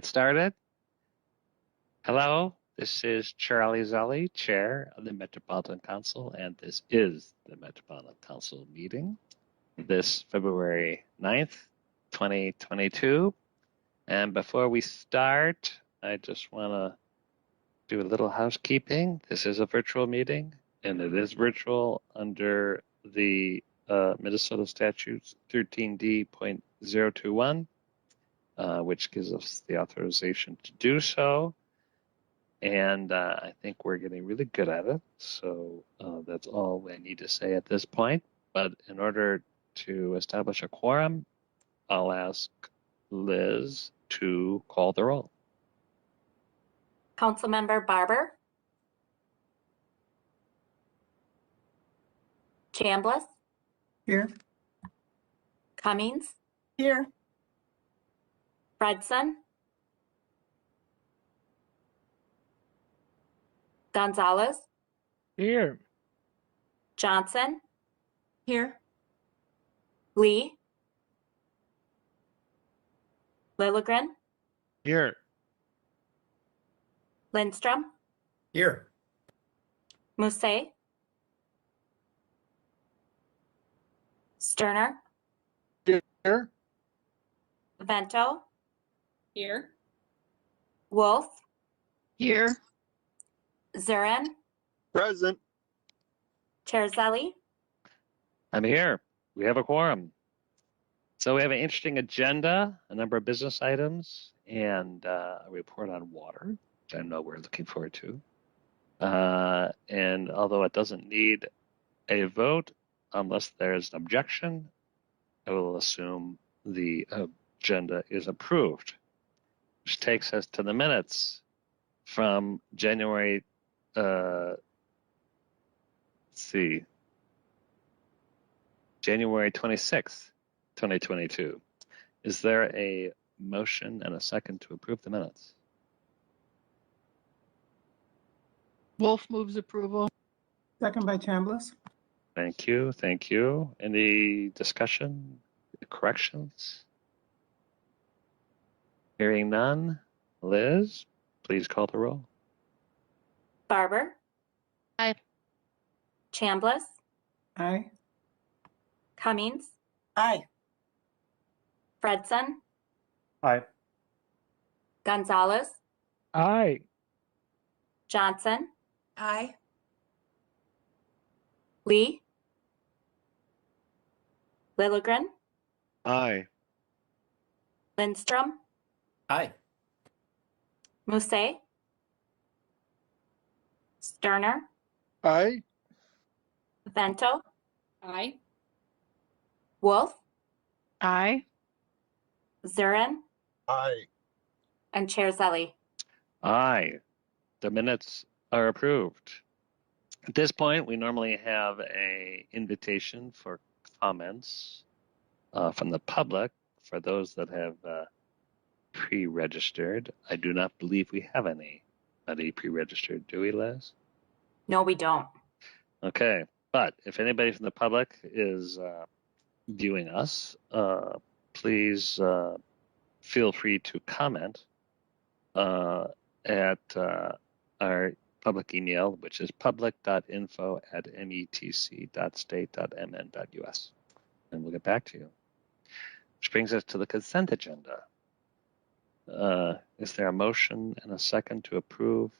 get started? Hello, this is Charlie Zelli, Chair of the Metropolitan Council, and this is the Metropolitan Council meeting this February 9th, 2022. And before we start, I just want to do a little housekeeping. This is a virtual meeting, and it is virtual under the Minnesota Statutes 13D.021, which gives us the authorization to do so. And I think we're getting really good at it. So that's all I need to say at this point. But in order to establish a quorum, I'll ask Liz to call the roll. Councilmember Barber. Chambliss. Here. Cummings. Here. Fredson. Gonzalez. Here. Johnson. Here. Lee. Lilligren. Here. Lindstrom. Here. Musset. Sterner. Here. Vento. Here. Wolf. Here. Zurin. Present. Chair Zelli. I'm here. We have a quorum. So we have an interesting agenda, a number of business items, and a report on water, which I know we're looking forward to. And although it doesn't need a vote, unless there's an objection, I will assume the agenda is approved, which takes us to the minutes from January, January 26th, 2022. Is there a motion and a second to approve the minutes? Wolf moves approval. Second by Chambliss. Thank you. Thank you. Any discussion, corrections? Hearing none. Liz, please call the roll. Barber. Aye. Chambliss. Aye. Cummings. Aye. Fredson. Aye. Gonzalez. Aye. Johnson. Aye. Lee. Lilligren. Aye. Lindstrom. Aye. Musset. Sterner. Aye. Vento. Aye. Wolf. Aye. Zurin. Aye. And Chair Zelli. Aye. The minutes are approved. At this point, we normally have an invitation for comments from the public for those that have pre-registered. I do not believe we have anybody pre-registered, do we, Liz? No, we don't. Okay, but if anybody from the public is viewing us, please feel free to comment at our public email, which is public.info@metc.state.mn.us. And we'll get back to you. Which brings us to the consent agenda. Is there a motion and a second to approve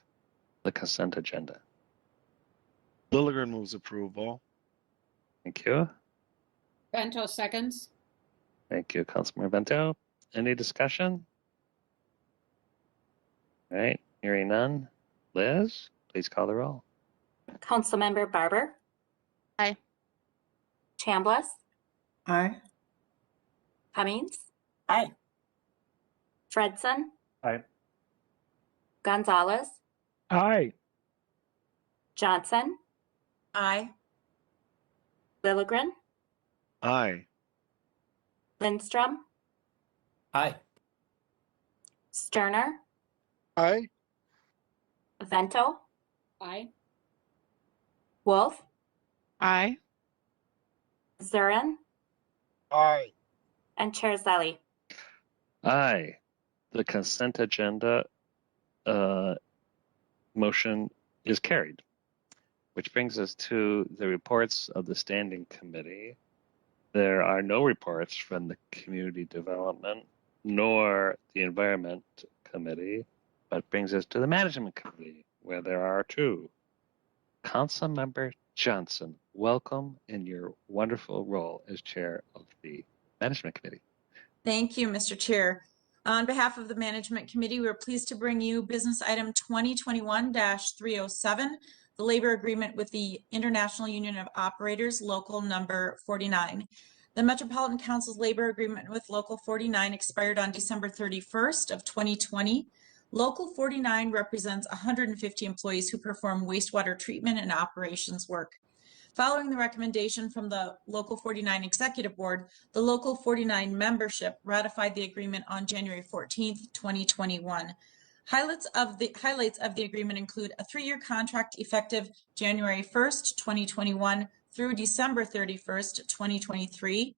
the consent agenda? Lilligren moves approval. Thank you. Vento seconds. Thank you, Councilmember Vento. Any discussion? All right, hearing none. Liz, please call the roll. Councilmember Barber. Aye. Chambliss. Aye. Cummings. Aye. Fredson. Aye. Gonzalez. Aye. Johnson. Aye. Lilligren. Aye. Lindstrom. Aye. Sterner. Aye. Vento. Aye. Wolf. Aye. Zurin. Aye. And Chair Zelli. Aye. the consent agenda motion is carried, which brings us to the reports of the Standing Committee. There are no reports from the Community Development nor the Environment Committee, but brings us to the Management Committee, where there are two. Councilmember Johnson, welcome in your wonderful role as chair of the Management Committee. Thank you, Mr. Chair. On behalf of the Management Committee, we're pleased to bring you business item 2021-307, the labor agreement with the International Union of Operators, local number 49. The Metropolitan Council's labor agreement with Local 49 expired on December 31st of 2020. Local 49 represents 150 employees who perform wastewater treatment and operations work. Following the recommendation from the Local 49 Executive Board, the Local 49 membership ratified the agreement on January 14th, 2021. Highlights of the agreement include a 3-year contract effective January 1st, 2021 through December 31st, 2023,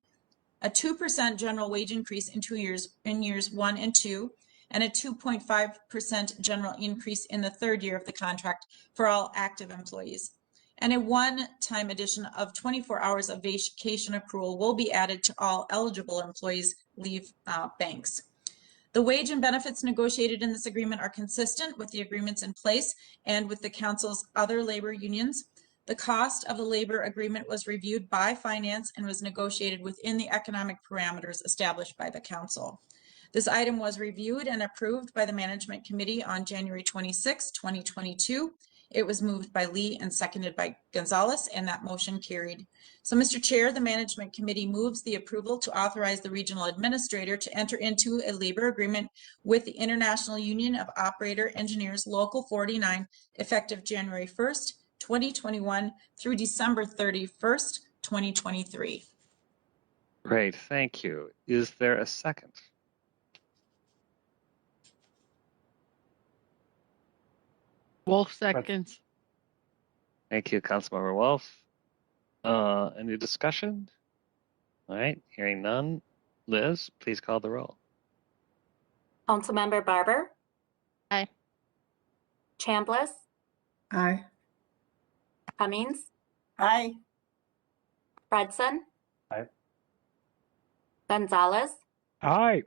a 2% general wage increase in years 1 and 2, and a 2.5% general increase in the 3rd year of the contract for all active employees. And a one-time addition of 24 hours of vacation accrual will be added to all eligible employees' leave banks. The wage and benefits negotiated in this agreement are consistent with the agreements in place and with the Council's other labor unions. The cost of the labor agreement was reviewed by Finance and was negotiated within the economic parameters established by the Council. This item was reviewed and approved by the Management Committee on January 26, 2022. It was moved by Lee and seconded by Gonzalez, and that motion carried. So, Mr. Chair, the Management Committee moves the approval to authorize the Regional Administrator to enter into a labor agreement with the International Union of Operator Engineers Local 49, effective January 1st, 2021 through December 31st, 2023. Great, thank you. Is there a second? Wolf seconds. Thank you, Councilmember Wolf. Any discussion? All right, hearing none. Liz, please call the roll. Councilmember Barber, Aye. Chambliss, Aye. Cummings, Aye. Fredson, Aye. Gonzalez, Aye.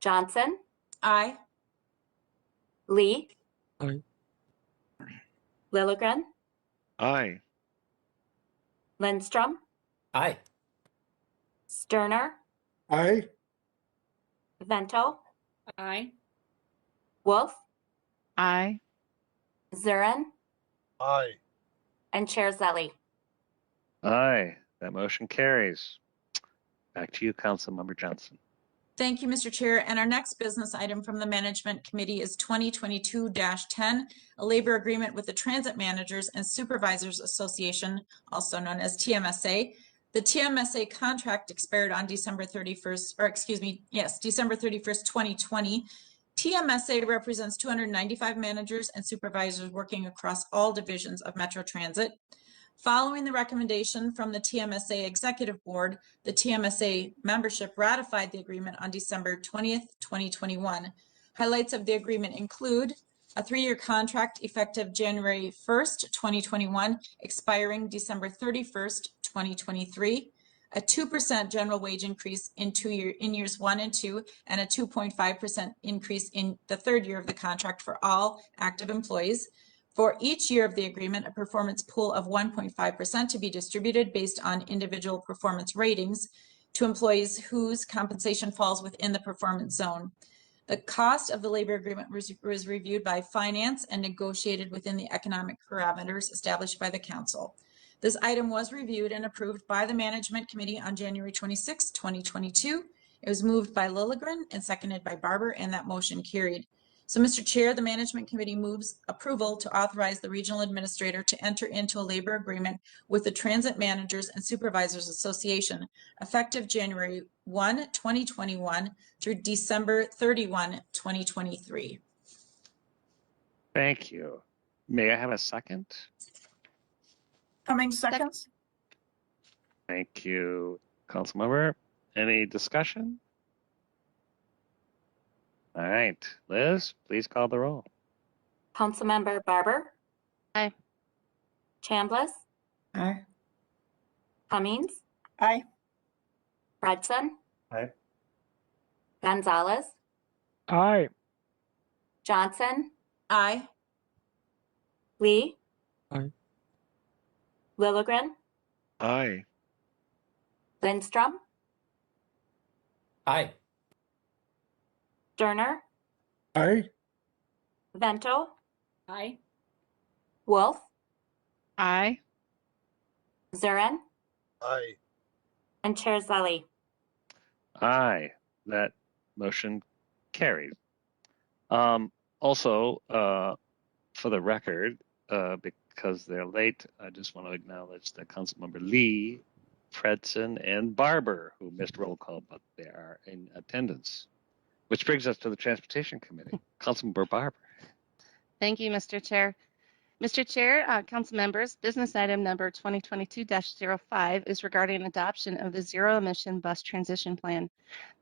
Johnson, Aye. Lee, Aye. Lilligren, Aye. Lindstrom, Aye. Sterner, Aye. Vento, Aye. Wolf, Aye. Zurin, Aye. and Chair Zelli. Aye, that motion carries. Back to you, Councilmember Johnson. Thank you, Mr. Chair. And our next business item from the Management Committee is 2022-10, a labor agreement with the Transit Managers and Supervisors Association, also known as TMSA. The TMSA contract expired on December 31st, December 31st, 2020. TMSA represents 295 managers and supervisors working across all divisions of Metro Transit. Following the recommendation from the TMSA Executive Board, the TMSA membership ratified the agreement on December 20th, 2021. Highlights of the agreement include a 3-year contract effective January 1st, 2021, expiring December 31st, 2023, a 2% general wage increase in years 1 and 2, and a 2.5% increase in the 3rd year of the contract for all active employees. For each year of the agreement, a performance pool of 1.5% to be distributed based on individual performance ratings to employees whose compensation falls within the performance zone. The cost of the labor agreement was reviewed by Finance and negotiated within the economic parameters established by the Council. This item was reviewed and approved by the Management Committee on January 26, 2022. It was moved by Lilligren and seconded by Barber, and that motion carried. So, Mr. Chair, the Management Committee moves approval to authorize the Regional Administrator to enter into a labor agreement with the Transit Managers and Supervisors Association, effective January 1, 2021 through December 31, 2023. Thank you. May I have a second? Cummings seconds. Thank you, Councilmember. Any discussion? All right, Liz, please call the roll. Councilmember Barber, Aye. Chambliss, Aye. Cummings, Aye. Fredson, Aye. Gonzalez, Aye. Johnson, Aye. Lee, Aye. Lilligren, Aye. Lindstrom, Aye. Sterner, Aye. Vento, Aye. Wolf, Aye. Zurin, Aye. and Chair Zelli. Aye, that motion carried. Also, for the record, because they're late, I just want to acknowledge that Councilmember Lee, Fredson, and Barber, who missed roll call, but they are in attendance. Which brings us to the Transportation Committee. Councilmember Barber. Thank you, Mr. Chair. Mr. Chair, council members, business item number 2022-05 is regarding adoption of the Zero Emission Bus Transition Plan.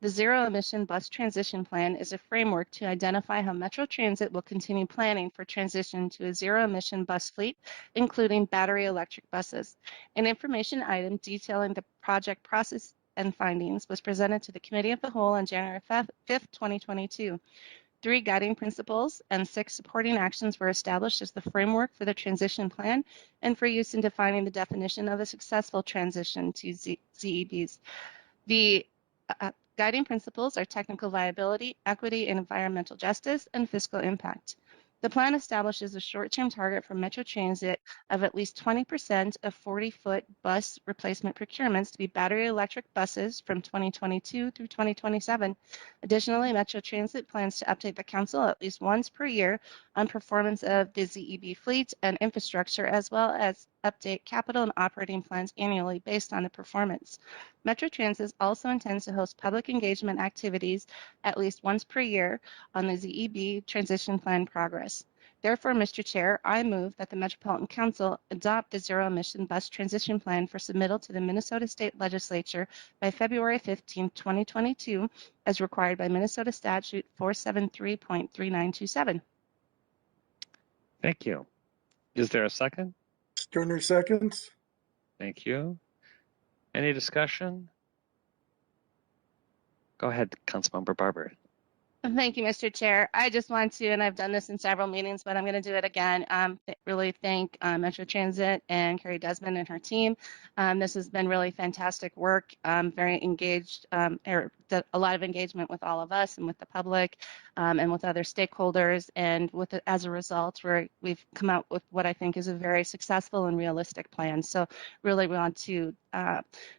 The Zero Emission Bus Transition Plan is a framework to identify how Metro Transit will continue planning for transition to a zero emission bus fleet, including battery electric buses. An information item detailing the project process and findings was presented to the Committee of the Whole on January 5th, 2022. 3 guiding principles and 6 supporting actions were established as the framework for the transition plan and for use in defining the definition of a successful transition to ZEBs. The guiding principles are technical viability, equity and environmental justice, and fiscal impact. The plan establishes a short-term target for Metro Transit of at least 20% of 40-foot bus replacement procurements to be battery electric buses from 2022 through 2027. Additionally, Metro Transit plans to update the council at least once per year on performance of the ZEB fleet and infrastructure, as well as update capital and operating plans annually based on the performance. Metro Transit also intends to host public engagement activities at least once per year on the ZEB transition plan progress. Therefore, Mr. Chair, I move that the Metropolitan Council adopt the Zero Emission Bus Transition Plan for submittal to the Minnesota State Legislature by February 15, 2022, as required by Minnesota Statute 473.3927. Thank you. Is there a second? Sterner seconds. Thank you. Any discussion? Go ahead, Councilmember Barber. Thank you, Mr. Chair. I just want to, and I've done this in several meetings, but I'm going to do it again. Really thank Metro Transit and Carrie Desmond and her team. This has been really fantastic work. Very engaged, a lot of engagement with all of us and with the public, and with other stakeholders. And with it, as a result, we've come out with what I think is a very successful and realistic plan. So really want to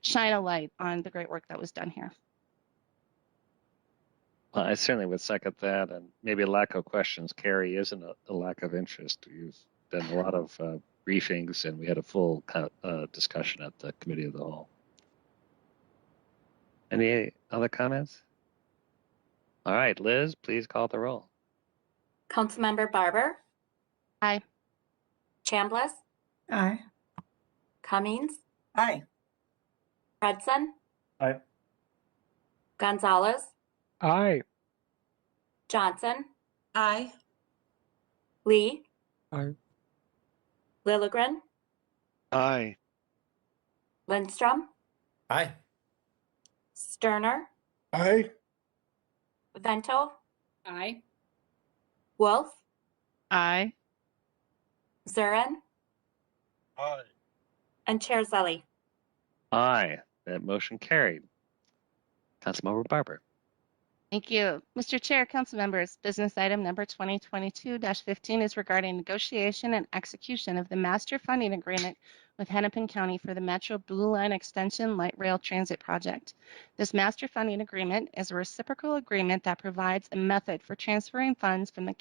shine a light on the great work that was done here. I certainly would second that, and maybe a lack of questions, Carrie, isn't a lack of interest. You've done a lot of briefings, and we had a full discussion at the Committee of the Whole. Any other comments? All right, Liz, please call the roll. Councilmember Barber, Aye. Chambliss, Aye. Cummings, Aye. Fredson, Aye. Gonzalez, Aye. Johnson, Aye. Lee, Aye. Lilligren, Aye. Lindstrom, Aye. Sterner, Aye. Vento, Aye. Wolf, Aye. Zurin, Aye. and Chair Zelli. Aye, that motion carried. Councilmember Barber. Thank you. Mr. Chair, council members, business item number 2022-15 is regarding negotiation and execution of the master funding agreement with Hennepin County for the Metro Blue Line Extension Light Rail Transit Project. This master funding agreement is a reciprocal agreement that provides a method for transferring funds from the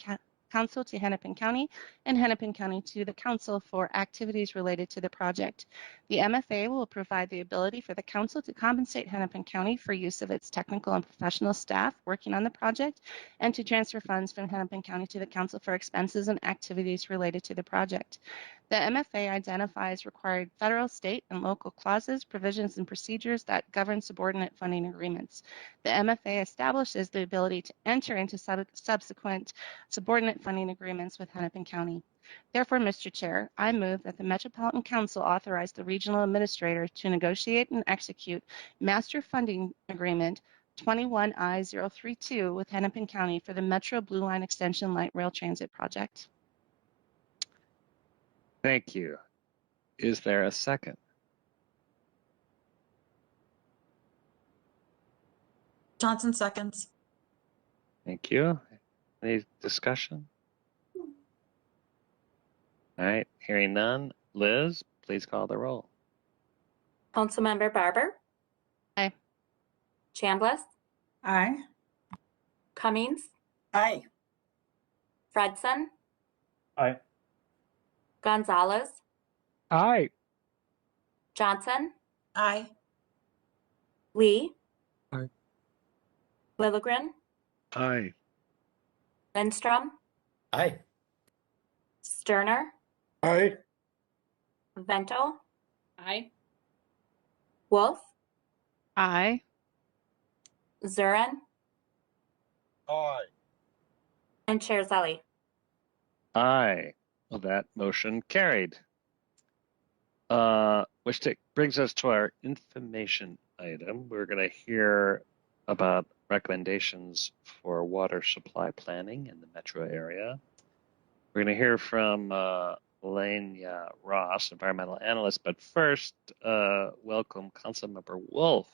Council to Hennepin County and Hennepin County to the Council for activities related to the project. The MFA will provide the ability for the Council to compensate Hennepin County for use of its technical and professional staff working on the project and to transfer funds from Hennepin County to the Council for expenses and activities related to the project. The MFA identifies required federal, state, and local clauses, provisions, and procedures that govern subordinate funding agreements. The MFA establishes the ability to enter into subsequent subordinate funding agreements with Hennepin County. Therefore, Mr. Chair, I move that the Metropolitan Council authorize the regional administrator to negotiate and execute Master Funding Agreement 21I-032 with Hennepin County for the Metro Blue Line Extension Light Rail Transit Project. Thank you. Is there a second? Johnson seconds. Thank you. Any discussion? All right, hearing none. Liz, please call the roll. Councilmember Barber, Aye. Chambliss, Aye. Cummings, Aye. Fredson, Aye. Gonzalez, Aye. Johnson, Aye. Lee, Aye. Lilligren, Aye. Lindstrom, Aye. Sterner, Aye. Vento, Aye. Wolf, Aye. Zurin, Aye. and Chair Zelli. Aye. Well, that motion carried. Which brings us to our information item. We're going to hear about recommendations for water supply planning in the metro area. We're going to hear from Lenya Ross, environmental analyst. But first, welcome Councilmember Wolf,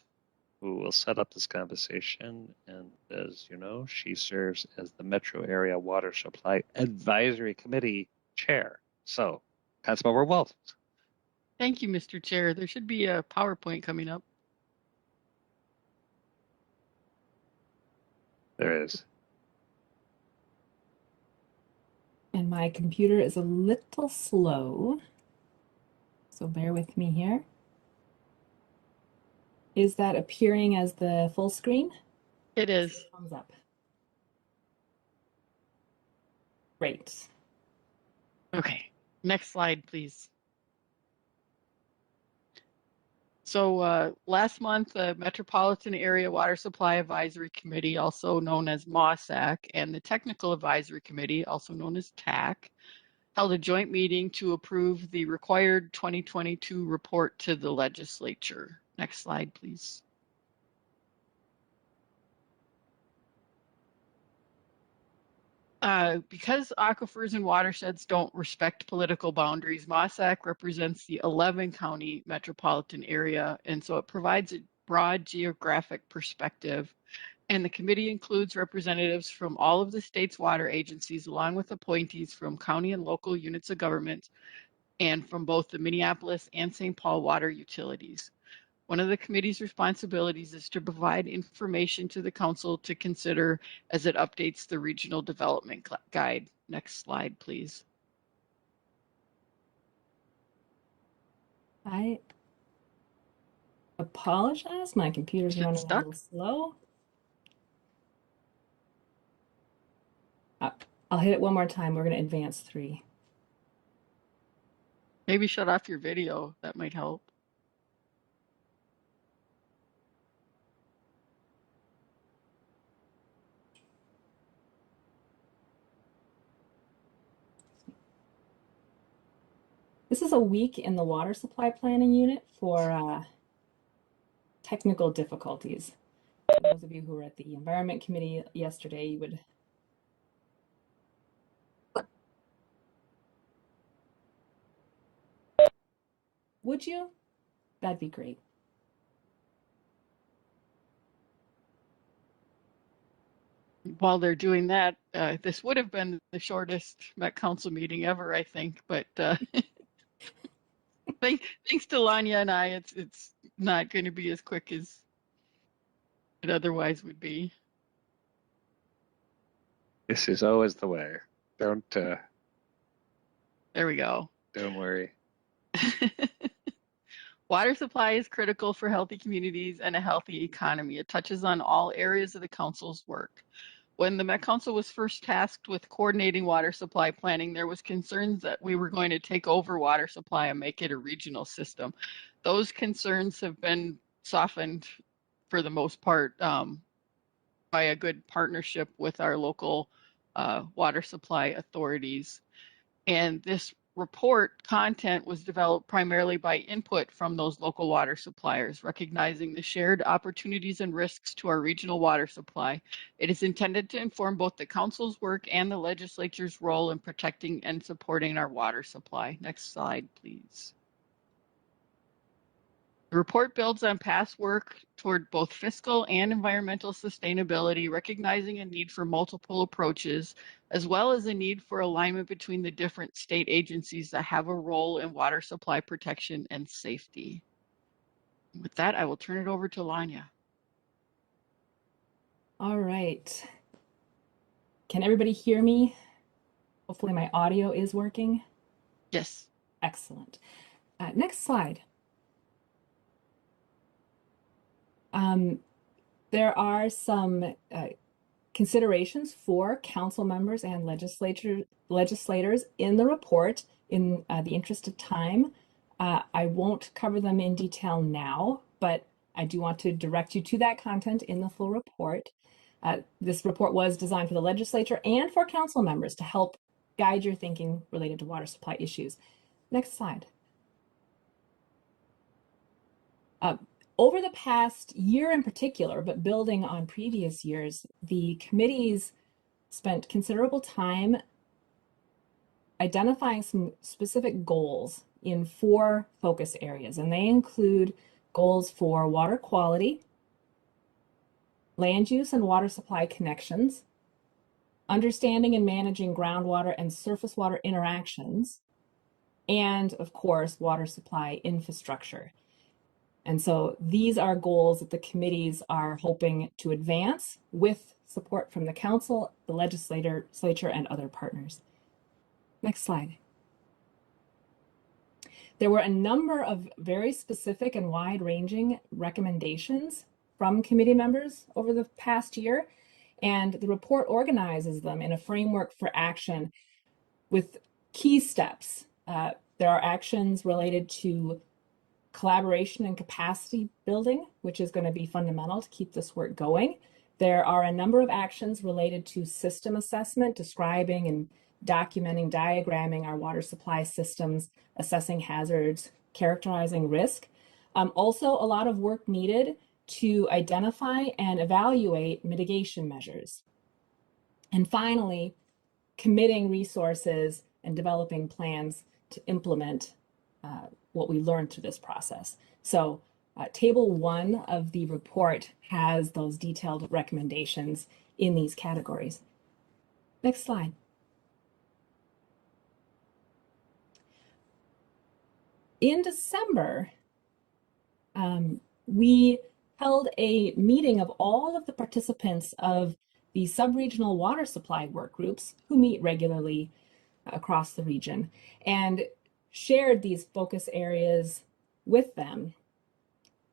who will set up this conversation. And as you know, she serves as the Metro Area Water Supply Advisory Committee Chair. So, Councilmember Wolf. Thank you, Mr. Chair. There should be a PowerPoint coming up. There is. And my computer is a little slow, so bear with me here. Is that appearing as the full screen? It is. Thumbs up. Great. Okay, next slide, please. So last month, the Metropolitan Area Water Supply Advisory Committee, also known as MOSAC, and the Technical Advisory Committee, also known as TAC, held a joint meeting to approve the required 2022 report to the legislature. Next slide, please. Because aquifers and watersheds don't respect political boundaries, MOSAC represents the 11-county metropolitan area, and so it provides a broad geographic perspective. And the committee includes representatives from all of the state's water agencies, along with appointees from county and local units of government, and from both the Minneapolis and St. Paul water utilities. One of the committee's responsibilities is to provide information to the council to consider as it updates the regional development guide. Next slide, please. I apologize. My computer's Is it running a stuck? little slow. I'll hit it one more time. We're going to advance 3. Maybe shut off your video. That might help. This is a week in the water supply planning unit for technical difficulties. For those of you who were at the Environment Committee yesterday, you would you? That'd be great. While they're doing that, this would have been the shortest Met Council meeting ever, I think, but thanks to Lanya and I, it's not going to be as quick as it otherwise would be. This is always the way. Don't There we go. worry. Water supply is critical for healthy communities and a healthy economy. It touches on all areas of the council's work. When the Met Council was first tasked with coordinating water supply planning, there was concerns that we were going to take over water supply and make it a regional system. Those concerns have been softened for the most part by a good partnership with our local water supply authorities. And this report content was developed primarily by input from those local water suppliers, recognizing the shared opportunities and risks to our regional water supply. It is intended to inform both the council's work and the legislature's role in protecting and supporting our water supply. Next slide, please. The report builds on past work toward both fiscal and environmental sustainability, recognizing a need for multiple approaches, as well as a need for alignment between the different state agencies that have a role in water supply protection and safety. With that, I will turn it over to Lanya. All right. Can everybody hear me? Hopefully my audio is working. Yes. Excellent. Next slide. There are some considerations for council members and legislators in the report. In the interest of time, I won't cover them in detail now, but I do want to direct you to that content in the full report. This report was designed for the legislature and for council members to help guide your thinking related to water supply issues. Next slide. Over the past year in particular, but building on previous years, the committees spent considerable time identifying some specific goals in 4 focus areas, and they include goals for water quality, land use and water supply connections, understanding and managing groundwater and surface water interactions, and of course, water supply infrastructure. And so these are goals that the committees are hoping to advance with support from the council, the legislature, and other partners. Next slide. There were a number of very specific and wide-ranging recommendations from committee members over the past year, and the report organizes them in a framework for action with key steps. There are actions related to collaboration and capacity building, which is going to be fundamental to keep this work going. There are a number of actions related to system assessment, describing and documenting, diagramming our water supply systems, assessing hazards, characterizing risk. Also, a lot of work needed to identify and evaluate mitigation measures. And finally, committing resources and developing plans to implement what we learned through this process. So table 1 of the report has those detailed recommendations in these categories. Next slide. In December, we held a meeting of all of the participants of the sub-regional water supply work groups who meet regularly across the region, and shared these focus areas with them.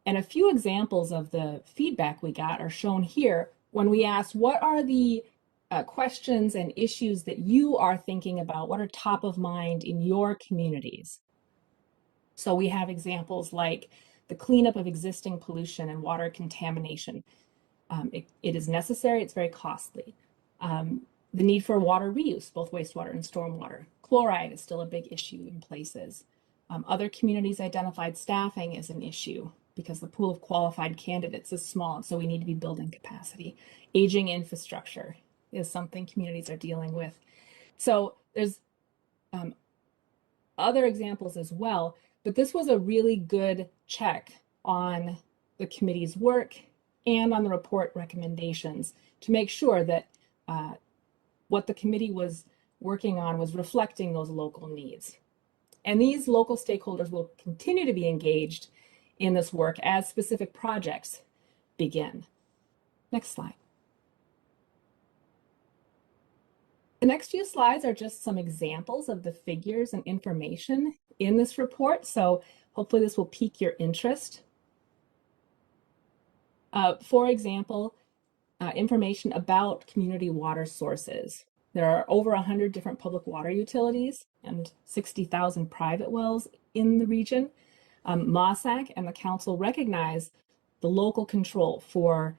And a few examples of the feedback we got are shown here when we asked, what are the questions and issues that you are thinking about? What are top of mind in your communities? So we have examples like the cleanup of existing pollution and water contamination. It is necessary, it's very costly. The need for water reuse, both wastewater and stormwater. Chloride is still a big issue in places. Other communities identified staffing as an issue because the pool of qualified candidates is small, and so we need to be building capacity. Aging infrastructure is something communities are dealing with. So there's other examples as well, but this was a really good check on the committee's work and on the report recommendations to make sure that what the committee was working on was reflecting those local needs. And these local stakeholders will continue to be engaged in this work as specific projects begin. Next slide. The next few slides are just some examples of the figures and information in this report. So Hopefully this will pique your interest. For example, information about community water sources. There are over 100 different public water utilities and 60,000 private wells in the region. MOSAC and the council recognize the local control for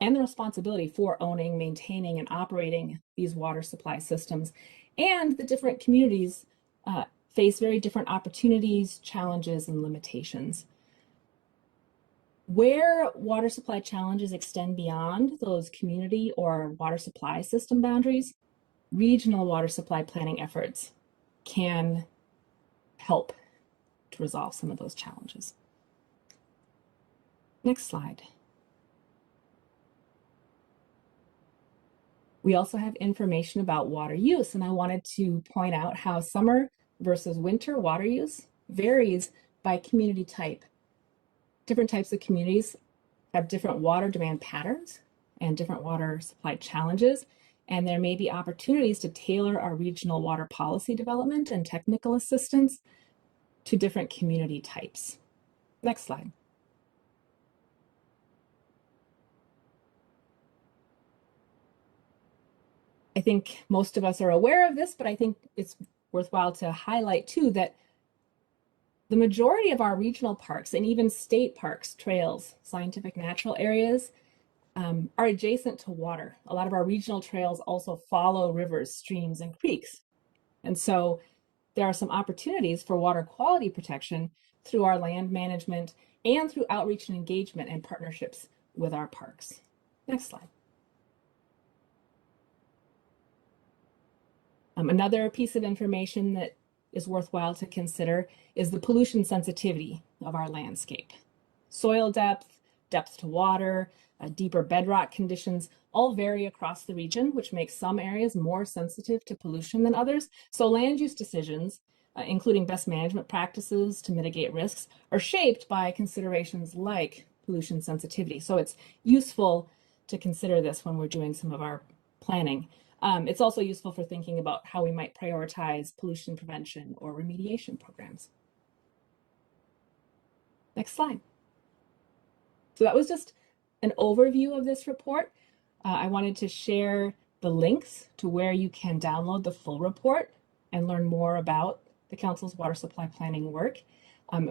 and the responsibility for owning, maintaining, and operating these water supply systems. And the different communities face very different opportunities, challenges, and limitations. Where water supply challenges extend beyond those community or water supply system boundaries, regional water supply planning efforts can help to resolve some of those challenges. Next slide. We also have information about water use, and I wanted to point out how summer versus winter water use varies by community type. Different types of communities have different water demand patterns and different water supply challenges, and there may be opportunities to tailor our regional water policy development and technical assistance to different community types. Next slide. I think most of us are aware of this, but I think it's worthwhile to highlight too that the majority of our regional parks and even state parks, trails, scientific natural areas are adjacent to water. A lot of our regional trails also follow rivers, streams, and creeks. And so there are some opportunities for water quality protection through our land management and through outreach and engagement and partnerships with our parks. Next slide. Another piece of information that is worthwhile to consider is the pollution sensitivity of our landscape. Soil depth, depth to water, deeper bedrock conditions all vary across the region, which makes some areas more sensitive to pollution than others. So land use decisions, including best management practices to mitigate risks, are shaped by considerations like pollution sensitivity. So it's useful to consider this when we're doing some of our planning. It's also useful for thinking about how we might prioritize pollution prevention or remediation programs. Next slide. So that was just an overview of this report. I wanted to share the links to where you can download the full report and learn more about the Council's water supply planning work.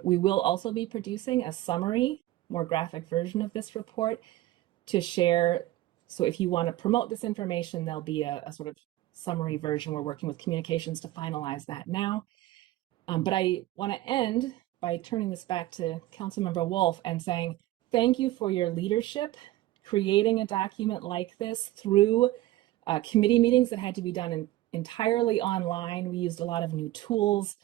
We will also be producing a summary, more graphic version of this report to share. So if you want to promote this information, there'll be a sort of summary version. We're working with communications to finalize that now. But I want to end by turning this back to Councilmember Wolf and saying, thank you for your leadership, creating a document like this through committee meetings that had to be done entirely online. We used a lot of new tools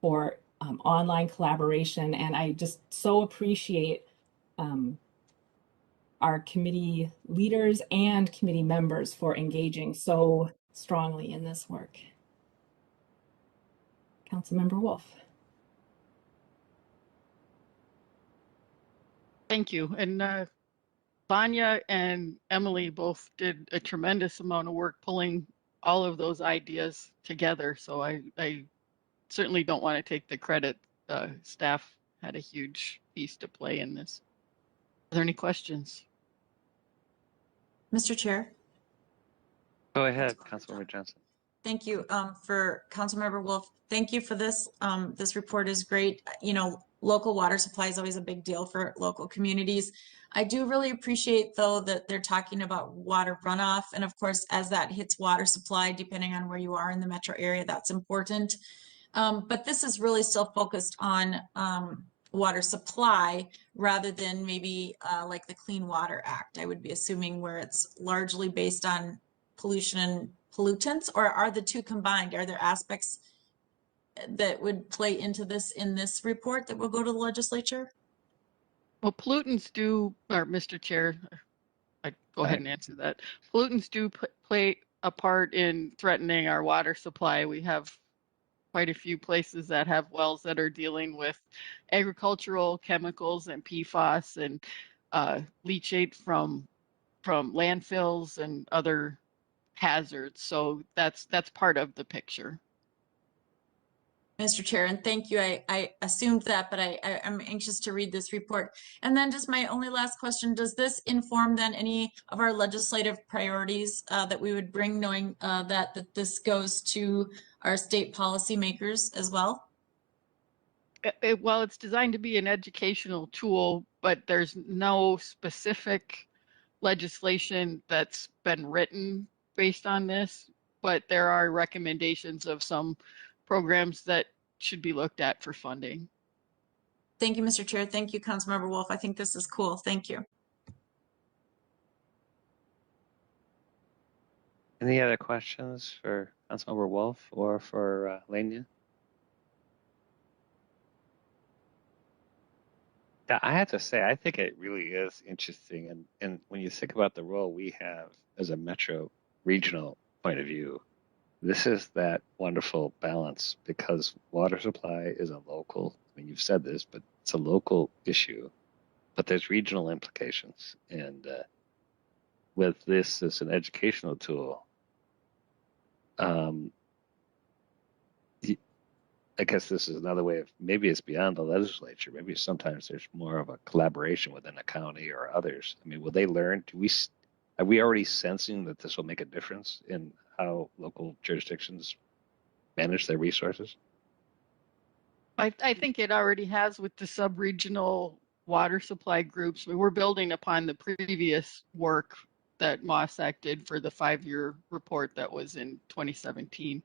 for online collaboration, and I just so appreciate our committee leaders and committee members for engaging so strongly in this work. Councilmember Wolf. Thank you. And Vanya and Emily both did a tremendous amount of work pulling all of those ideas together. So I certainly don't want to take the credit. Staff had a huge piece to play in this. Are there any questions? Mr. Chair. Go ahead, Councilmember Johnson. Thank you for Councilmember Wolf. Thank you for this. This report is great. You know, local water supply is always a big deal for local communities. I do really appreciate, though, that they're talking about water runoff. And of course, as that hits water supply, depending on where you are in the metro area, that's important. But this is really still focused on water supply rather than maybe like the Clean Water Act, I would be assuming, where it's largely based on pollution and pollutants, or are the two combined? Are there aspects that would play into this in this report that will go to the legislature? Well, pollutants do, or Mr. Chair, I go ahead and answer that. Pollutants do play a part in threatening our water supply. We have quite a few places that have wells that are dealing with agricultural chemicals and PFAS and leachate from landfills and other hazards. So that's part of the picture. Mr. Chair, and thank you. I assumed that, but I'm anxious to read this report. And then just my only last question, does this inform then any of our legislative priorities that we would bring, knowing that this goes to our state policymakers as well? Well, it's designed to be an educational tool, but there's no specific legislation that's been written based on this, but there are recommendations of some programs that should be looked at for funding. Thank you, Mr. Chair. Thank you, Councilmember Wolf. I think this is cool. Thank you. Any other questions for Councilmember Wolf or for Lania? Yeah, I have to say, I think it really is interesting. And when you think about the role we have as a metro regional point of view, this is that wonderful balance because water supply is a local, I mean, you've said this, but it's a local issue, but there's regional implications. And with this as an educational tool, um, I guess this is another way of, maybe it's beyond the legislature. Maybe sometimes there's more of a collaboration within a county or others. I mean, will they learn? Are we already sensing that this will make a difference in how local jurisdictions manage their resources? I think it already has with the sub-regional water supply groups. We were building upon the previous work that MOSAC did for the 5-year report that was in 2017.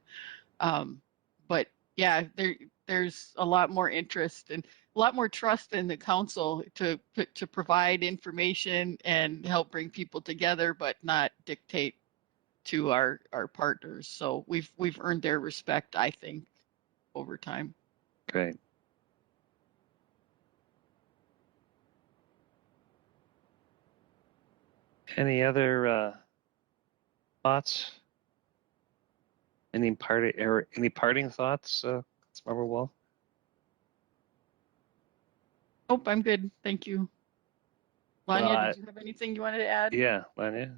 But yeah, there's a lot more interest and a lot more trust in the council to provide information and help bring people together, but not dictate to our partners. So we've earned their respect, I think, over time. Great. Any other thoughts? Any parting thoughts, Councilmember Wolf? Nope, I'm good. Thank you. Lania, Well, did you have anything you wanted to add? yeah, Lania.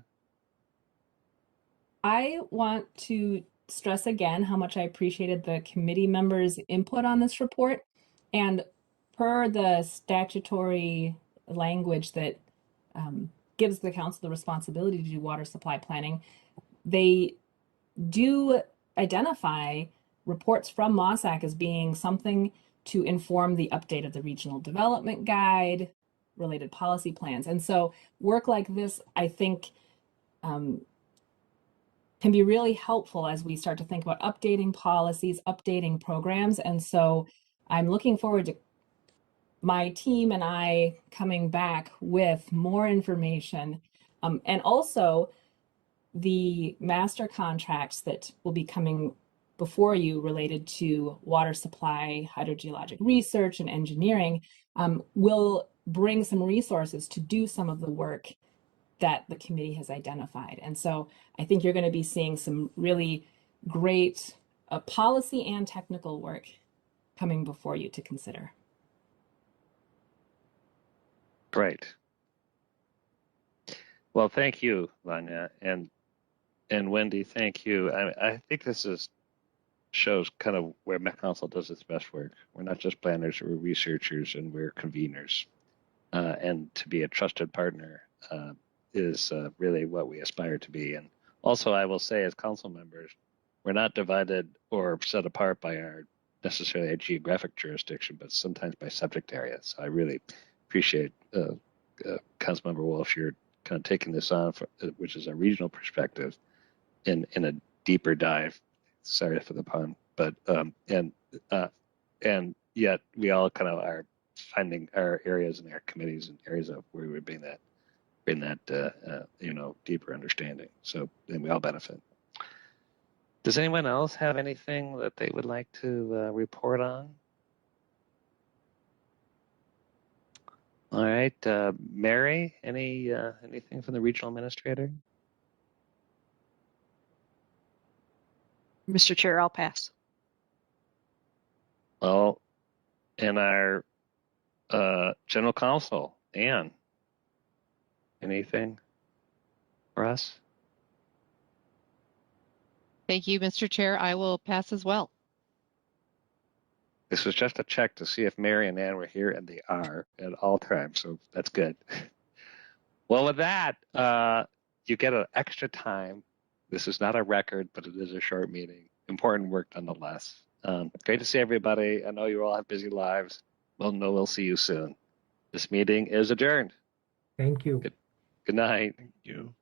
I want to stress again how much I appreciated the committee members' input on this report. And per the statutory language that gives the council the responsibility to do water supply planning, they do identify reports from MOSAC as being something to inform the update of the regional development guide, related policy plans. And so work like this, I think, can be really helpful as we start to think about updating policies, updating programs. And so I'm looking forward to my team and I coming back with more information, and also the master contracts that will be coming before you related to water supply, hydrogeologic research, and engineering will bring some resources to do some of the work that the committee has identified. And so I think you're going to be seeing some really great policy and technical work coming before you to consider. Great. Well, thank you, Lania, and Wendy, thank you. I think this shows kind of where Met Council does its best work. We're not just planners, we're researchers, and we're conveners. And to be a trusted partner is really what we aspire to be. And also, I will say, as council members, we're not divided or set apart by our necessarily a geographic jurisdiction, but sometimes by subject area. So I really appreciate Councilmember Walsh, you're kind of taking this on, which is a regional perspective, in a deeper dive. Sorry for the pun, but and yet we all kind of are finding our areas and our committees and areas of where we would bring that deeper understanding. So then we all benefit. Does anyone else have anything that they would like to report on? All right, Mary, anything from the regional administrator? Mr. Chair, I'll pass. Well, and our general counsel, Ann, anything for us? Thank you, Mr. Chair. I will pass as well. This was just a check to see if Mary and Ann were here, and they are at all times, so that's good. Well, with that, you get an extra time. This is not a record, but it is a short meeting. Important work nonetheless. Great to see everybody. I know you all have busy lives. We'll see you soon. This meeting is adjourned. Thank you. Good night. Thank you.